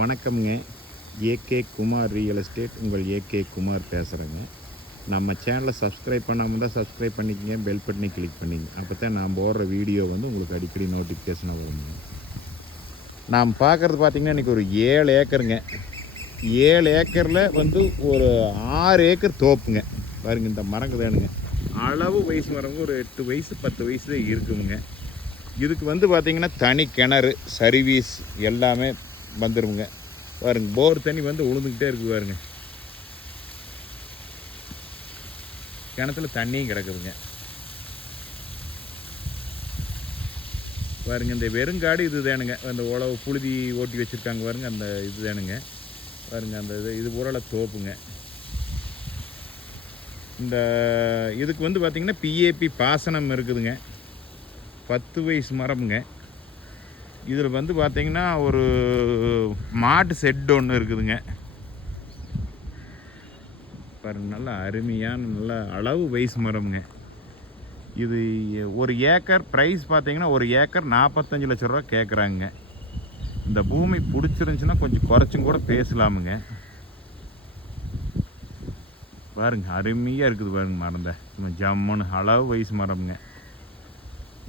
வணக்கம்ங்க. AK Kumar real estate உங்கள் AK Kumar பேசுகிறேங்க. நம்ம சேனலை சப்ஸ்கிரைப் பண்ணாமல் இருந்தால் சப்ஸ்கிரைப் பண்ணிக்கங்க, பெல் பட்டனை கிளிக் பண்ணிங்க. அப்போ தான் நான் போடுற வீடியோ வந்து உங்களுக்கு அடிக்கடி நோட்டிஃபிகேஷனாக வருங்க. நாம் பார்க்குறது பார்த்திங்கன்னா இன்றைக்கி ஒரு 7 ஏக்கருங்க. 7 ஏக்கரில் வந்து ஒரு 6 ஏக்கர் தோப்புங்க. பாருங்க, இந்த மரங்க தானுங்க. அளவு வயசு மரங்க ஒரு 8 வயசு 10 வயசு தான் இருக்குங்க. இதுக்கு வந்து பார்த்திங்கன்னா தனி கிணறு சர்வீஸ் எல்லாமே வந்துடுங்க. பாருங்க, போர் தண்ணி வந்து உழுந்துக்கிட்டே இருக்கு. பாருங்க, கிணத்துல தண்ணியும் கிடக்குதுங்க. பாருங்க, இந்த வெறுங்காடு இது தானுங்க. அந்த உழவு புழுதி ஓட்டி வச்சுருக்காங்க பாருங்க, அந்த இது தானுங்க. பாருங்க, அந்த இது ஊரில் தோப்புங்க. இந்த இதுக்கு வந்து பார்த்திங்கன்னா பிஏபி பாசனம் இருக்குதுங்க. 10 வயசு மரமுங்க. இதில் வந்து பார்த்திங்கன்னா ஒரு மாட்டு செட் ஒன்று இருக்குதுங்க. பாருங்க, நல்லா அருமையான நல்ல அளவு வயசு மரமுங்க. இது ஒரு ஏக்கர் ப்ரைஸ் பார்த்திங்கன்னா ஒரு ஏக்கர் 45 லட்ச ரூபா கேட்குறாங்க. இந்த பூமி பிடிச்சிருந்துச்சின்னா கொஞ்சம் குறைச்சும் கூட பேசலாமுங்க. பாருங்க, அருமையாக இருக்குது பாருங்க மரந்த ஜம்முன்னு அளவு வயசு மரமுங்க.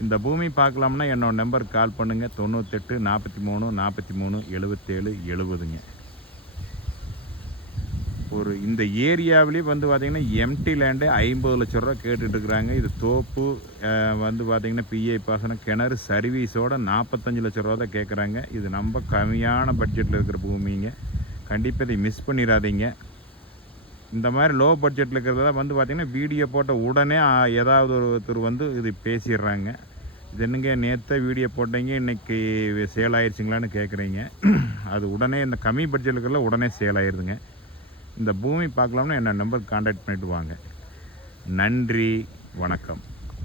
இந்த பூமி பார்க்கலாம்னா என்னோடய நம்பருக்கு கால் பண்ணுங்கள். 98 43 43 77 70ங்க. ஒரு இந்த ஏரியாவிலேயே வந்து பார்த்திங்கன்னா எம்டி லேண்டு 50 லட்ச ரூபா கேட்டுட்ருக்குறாங்க. இது தோப்பு வந்து பார்த்திங்கன்னா பிஏ பாசனம் கிணறு சர்வீஸோடு 45 லட்ச ரூபா தான் கேட்குறாங்க. இது ரொம்ப கம்மியான பட்ஜெட்டில் இருக்கிற பூமிங்க. கண்டிப்பாக இதை மிஸ் பண்ணிடாதீங்க. இந்த மாதிரி லோ பட்ஜெட்டில் இருக்கிறதெல்லாம் வந்து பார்த்திங்கன்னா வீடியோ போட்ட உடனே ஏதாவது ஒருத்தர் வந்து இது பேசிடுறாங்க. இது என்னங்க நேற்று வீடியோ போட்டீங்க இன்றைக்கி சேல் ஆயிடுச்சிங்களான்னு கேட்குறீங்க. அது உடனே இந்த கம்மி பட்ஜெட்டில் இருக்கிறதுல உடனே சேல் ஆயிடுதுங்க. இந்த பூமி பார்க்கலாம்னா என்ன நம்பருக்கு கான்டாக்ட் பண்ணிவிட்டு வாங்க. நன்றி, வணக்கம்.